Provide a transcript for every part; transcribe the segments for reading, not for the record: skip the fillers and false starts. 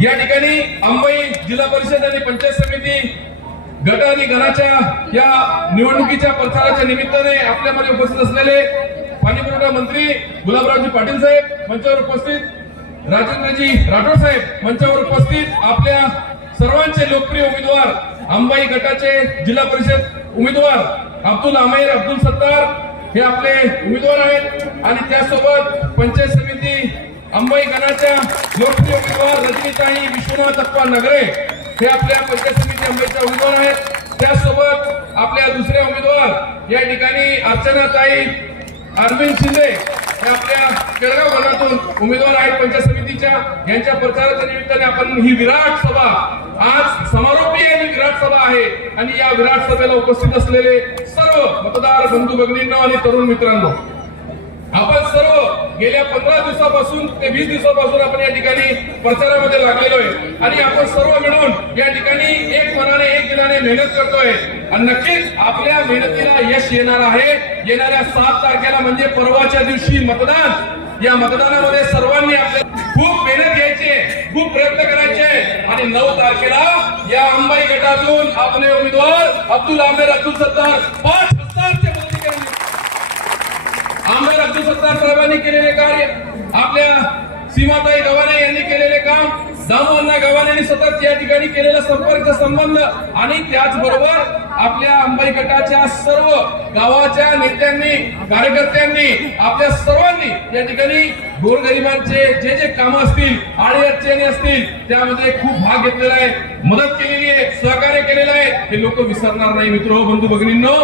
या ठिकाणी अंबई जिल्हा परिषद आणि पंचायत समिती गट आणि गणाच्या या निवडणुकीच्या प्रचाराच्या निमित्ताने आपल्यामध्ये उपस्थित असलेले पाणी पुरवठा मंत्री गुलाबरावजी पाटील साहेब मंचावर उपस्थित, राजेंद्रजी राठोड साहेब मंचावर उपस्थित, आपल्या सर्वांचे लोकप्रिय उमेदवार अंबाई गटाचे जिल्हा परिषद उमेदवार अब्दुल आमेर अब्दुल सत्तार हे आपले उमेदवार आहेत आणि त्यासोबत पंचायत समिती अंबाई गणाच्या लोकप्रिय उमेदवार रजनीताई विश्वनाथ अप्पा नगरे हे आपल्या पंचायत समिती अंबाईच्या उमेदवार आहेत. त्यासोबत आपल्या दुसऱ्या उमेदवार या ठिकाणी अर्चनाताई अरविंद शिंदे हे आपल्या केळगाव गणातून उमेदवार आहेत पंचायत समितीच्या. यांच्या प्रचाराच्या निमित्ताने आपण ही विराट सभा आज समारोपीय ही विराट सभा आहे आणि या विराट सभेला उपस्थित असलेले सर्व मतदार बंधू भगिनींनो आणि तरुण मित्रांनो, आपण सर्व गेल्या 15 दिवसापासून ते 20 दिवसापासून आपण या ठिकाणी प्रचारामध्ये लागलेलो आहे आणि आपण सर्व मिळून या ठिकाणी एक मनाने एक दिलाने मेहनत करतोय आणि नक्कीच आपल्या मेहनतीला यश येणार आहे. येणाऱ्या 7 तारखेला म्हणजे परवाच्या दिवशी मतदान. या मतदानामध्ये सर्वांनी आपल्याला खूप मेहनत घ्यायची, खूप प्रयत्न करायचे आणि 9 तारखेला या अंबाई गटातून आपले उमेदवार अब्दुल आमेर अब्दुल सत्तार 5000चे मताधिकारी आमदार अब्दुल सत्तार साहेबांनी केलेले कार्य, आपल्या सीमाताई गव्हाणे यांनी केलेले काम, दामोअण्णा गव्हाणे यांनी सतत या ठिकाणी केलेला संपर्क संबंध आणि त्याचबरोबर आपल्या अंबाई गटाच्या सर्व गावाच्या नेत्यांनी कार्यकर्त्यांनी आपल्या सर्वांनी या ठिकाणी गोरगरिबांचे जे जे कामं असतील आडी अडचणी असतील त्यामध्ये खूप भाग घेतलेला आहे, मदत केलेली आहे, सहकार्य केलेलं आहे. हे लोक विसरणार नाही. मित्र बंधू भगिनींनो,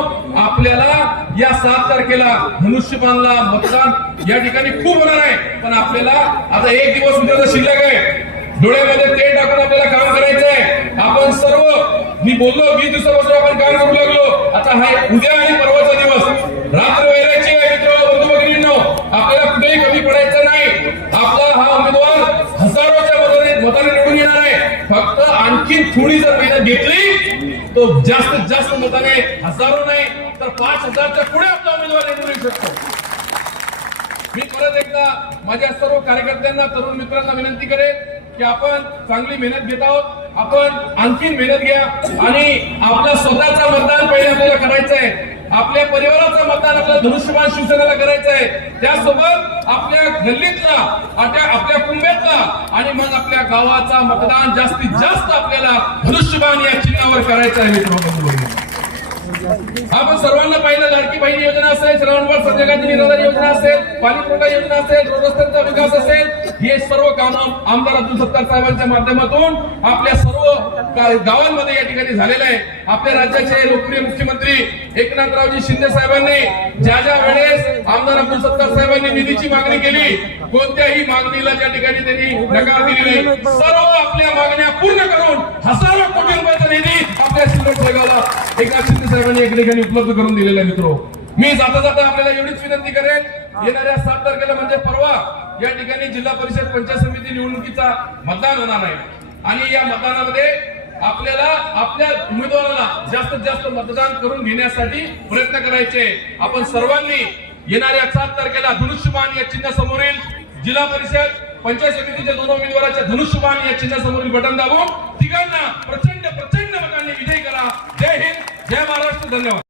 आपल्याला या 7 तारखेला धनुष्यबाणला मतदान या ठिकाणी खूप होणार आहे पण आपल्याला आता एक दिवस उद्याचा शिल्लक आहे. डोळ्यामध्ये तेल टाकून आपल्याला काम करायचं आहे. आपण सर्व मी बोललो 20 दिवसापासून आपण काम करू लागलो. आता हा उद्या आणि परवाचा दिवस रात्र वैरायची आहे. मित्र बंधू भगिनींनो, आपल्याला कुठेही कमी पडायचं नाही. आपला हा उमेदवार हजारोच्या मताने निवडून येणार आहे. फक्त आणखी थोडी जर मेहनत घेतली तो जास्तीत जास्त मताने हजारो नाही तर 5000च्या पुढे आपला उमेदवार निवडून येऊ शकतो. मी परत एकदा माझ्या सर्व कार्यकर्त्यांना तरुण मित्रांना विनंती करेन की आपण चांगली मेहनत घेत आहोत, आपण आणखी मेहनत घ्या आणि आपलं स्वतःचं मतदान पहिले आपल्याला करायचं आहे. आपल्या परिवाराचं मतदान आपल्या धनुष्यबाण शिवसेनेला करायचं आहे. त्यासोबत आपल्या गल्लीतला आपल्या कुंब्यातला आणि मग आपल्या गावाचा मतदान जास्तीत जास्त आपल्याला धनुष्यबाण या चिन्हावर करायचं आहे. मित्रांनो, आपण सर्वांना पाहिलं लाडकी बहीण योजना असेल, श्रावणबाळ संजयगांधी निराधार योजना असेल, पाणी पुरवठा योजना असेल, रोड रस्त्यांचा विकास असेल, हे सर्व कामं आमदार अब्दुल सत्तार साहेबांच्या माध्यमातून आपल्या सर्व गावांमध्ये या ठिकाणी झालेलं आहे. आपल्या राज्याचे लोकप्रिय मुख्यमंत्री एकनाथरावजी शिंदे साहेबांनी ज्या ज्या वेळेस आमदार अब्दुल सत्तार साहेबांनी निधीची मागणी केली, कोणत्याही मागणीला त्या ठिकाणी त्यांनी नकार दिली नाही. सर्व आपल्या मागण्या पूर्ण करून हजारो कोटी रुपयाचा निधी आपल्या सिल्लोड शेगावला एकनाथ शिंदे साहेबांनी या ठिकाणी उपलब्ध करून दिलेला आहे. मित्रो, मी जाता जाता आपल्याला एवढीच विनंती करेन, येणाऱ्या 7 तारखेला म्हणजे परवा या ठिकाणी जिल्हा परिषद पंचायत समिती निवडणुकीचा मतदान होणार आहे आणि या मतदानामध्ये आपल्याला आपल्या उमेदवाराला जास्तीत जास्त मतदान करून घेण्यासाठी प्रयत्न करायचे. आपण सर्वांनी येणाऱ्या 7 तारखेला धनुष्यबाण या चिन्हासमोरील जिल्हा परिषद पंचायत समितीच्या 2 उमेदवाराच्या धनुष्यबाण या चिन्हासमोरील बटन दाबून तिघांना प्रचंड मतांनी विजयी करा. जय हिंद, जय महाराष्ट्र, धन्यवाद.